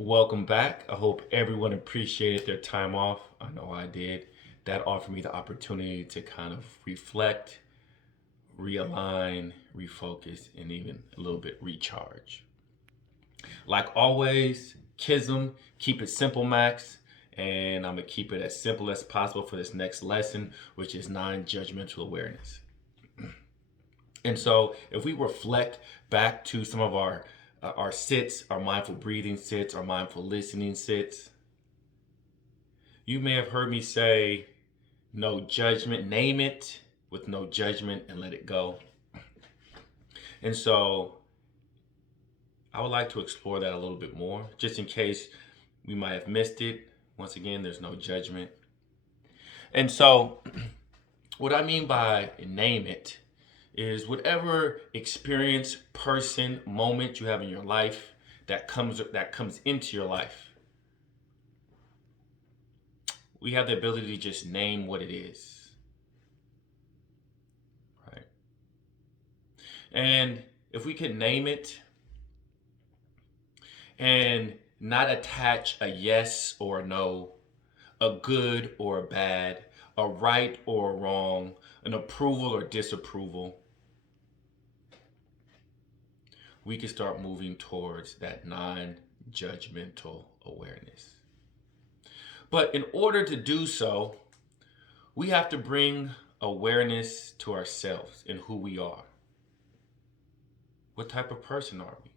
Welcome back. I hope everyone appreciated their time off. I know I did. That offered me the opportunity to kind of reflect, realign, refocus, and even a little bit recharge. Like always, Kism, keep it simple, Max. And I'm going to keep it as simple as possible for this next lesson, which is non-judgmental awareness. And so, if we reflect back to some of our sits, our mindful breathing sits, our mindful listening sits, you may have heard me say, no judgment, name it with no judgment and let it go. And so, I would like to explore that a little bit more, just in case we might have missed it. Once again, there's no judgment. And so, what I mean by name it is whatever experience, person, moment you have in your life that comes into your life. We have the ability to just name what it is, right? And if we could name it and not attach a yes or a no, a good or a bad, a right or a wrong, an approval or disapproval, we can start moving towards that non-judgmental awareness. But in order to do so, we have to bring awareness to ourselves and who we are. What type of person are we?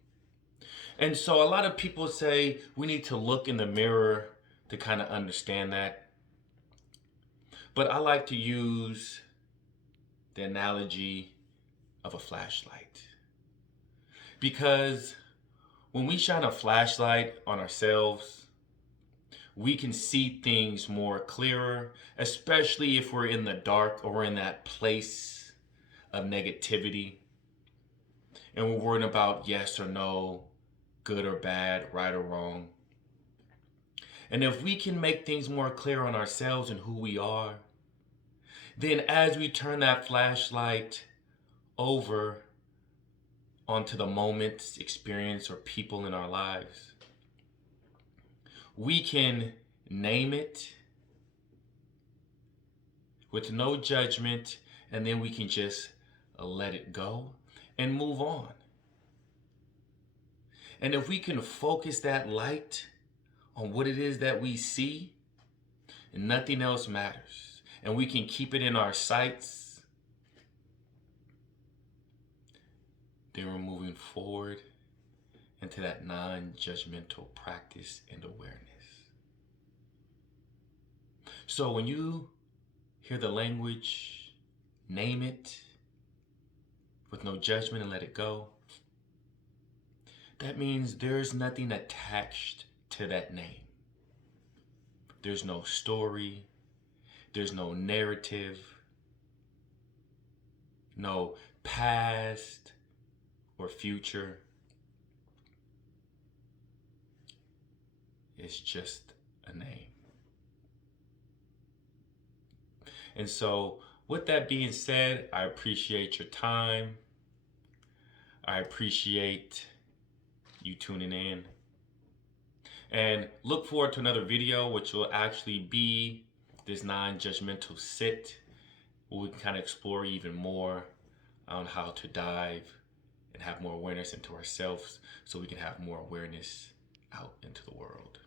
And so a lot of people say we need to look in the mirror to kind of understand that. But I like to use the analogy of a flashlight. Because when we shine a flashlight on ourselves, we can see things more clearer, especially if we're in the dark or we're in that place of negativity and we're worrying about yes or no, good or bad, right or wrong. And if we can make things more clear on ourselves and who we are, then as we turn that flashlight over onto the moments, experience, or people in our lives, we can name it with no judgment, and then we can just let it go and move on. And if we can focus that light on what it is that we see, and nothing else matters, and we can keep it in our sights, then we're moving forward into that non-judgmental practice and awareness. So when you hear the language, name it with no judgment and let it go, that means there's nothing attached to that name. There's no story, there's no narrative, no past or future. It's just a name. And so, with that being said, I appreciate your time. I appreciate you tuning in. And look forward to another video, which will actually be this non-judgmental sit, where we can kind of explore even more on how to dive and have more awareness into ourselves so we can have more awareness out into the world.